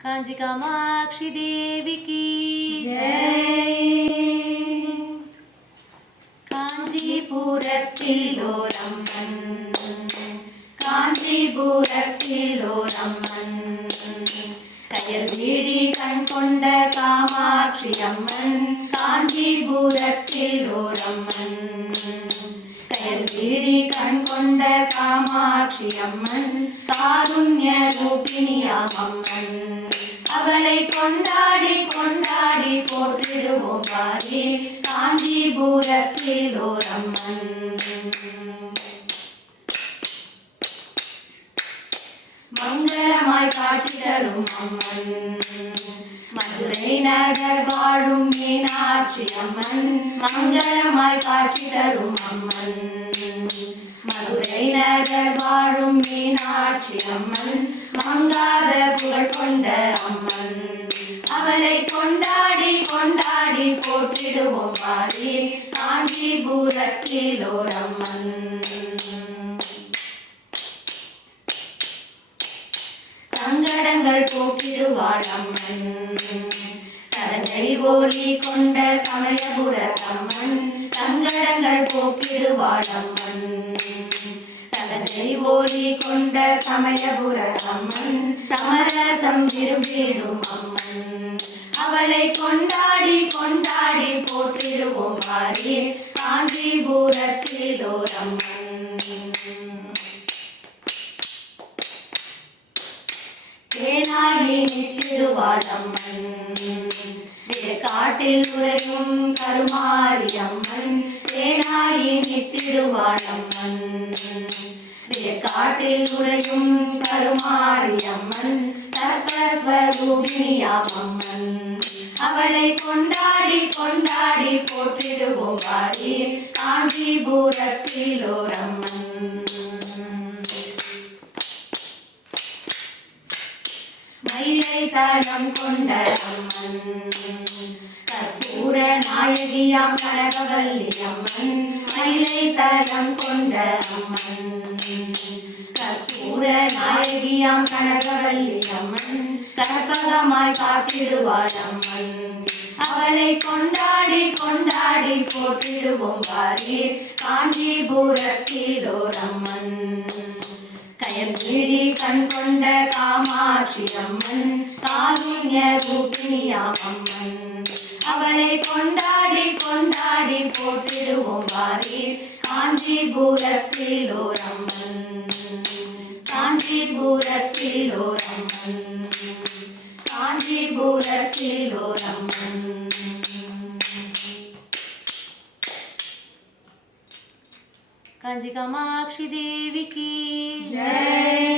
कांची कामाक्षी देवी की जय। कांचीपुरत्तिलोरम्मन कांचीपुरत्तिलोरम्मन कयल्विழி கண் கொண்ட காமாட்சி அம்மன் காஞ்சிபுரத்திலோரம்மன் கயல்விழி கண் கொண்ட காமாட்சி அம்மன் காருண்ய ரூபிணியாம் அம்மன் அவளை கொண்டாடி கொண்டாடி போற்றிடுவோம் பாரி காஞ்சிபுரத்திலோரம்மன் மங்களமாய் காட்சி தரும் அம்மன் மதுரை நகர் வாழும் மீனாட்சி அம்மன் மங்களமாய் காட்சி தரும் அம்மன் மதுரை நகர் வாழும் மீனாட்சி அம்மன் மங்காத புகழ் கொண்ட அம்மன் அவளை கொண்டாடி கொண்டாடி போற்றிடுவோம் பாரி காஞ்சிபுரத்திலோரம்மன் சங்கடங்கள் போக்கிடுவாள் அம்மன் சதங்கை ஒலி கொண்ட சமயபுரத்தம்மன் சங்கடங்கள் போக்கிடுவாள் அம்மன் சதங்கை ஒலி கொண்ட சமயபுரத்தம்மன் சமரசம் விரும்பிடும் அம்மன் அவளை கொண்டாடி கொண்டாடி போற்றிடுவோம் பாரி காஞ்சிபுரத்திலோரம்மன் தேனாயி நித்திடுவாள் அம்மன் காட்டில் உறையும் கருமாரி அம்மன் தேனாயி நித்திடுவாள் அம்மன் காட்டில் உறையும் கருமாரி அம்மன் சர்வஸ்வரூபிணியாம் அம்மன் அவளை கொண்டாடி கொண்டாடி போற்றிடுவோம் பாரி காஞ்சிபுரத்திலோரம்மன் மயிலை தலம் கொண்ட அம்மன் கற்பூர நாயகியாம் கனகவல்லி அம்மன் மயிலை தலம் கொண்ட அம்மன் கற்பூர நாயகியாம் கனகவல்லி அம்மன் கற்பகமாய் காத்திடுவாள் அம்மன் அவளை கொண்டாடி கொண்டாடி போற்றிடுவோம் பாரி காஞ்சிபுரத்திலோரம்மன் கயல்விழி கண் கொண்ட காமாட்சி அம்மன் காருண்ய ரூபிணியாம் அம்மன் அவளை கொண்டாடி கொண்டாடி போற்றிடுவோம் பாரி காஞ்சிபுரத்திலோரம்மன் காஞ்சிபுரத்திலோரம்மன் காஞ்சிபுரத்திலோரம்மன் कांची कामाक्षी देवी की जय।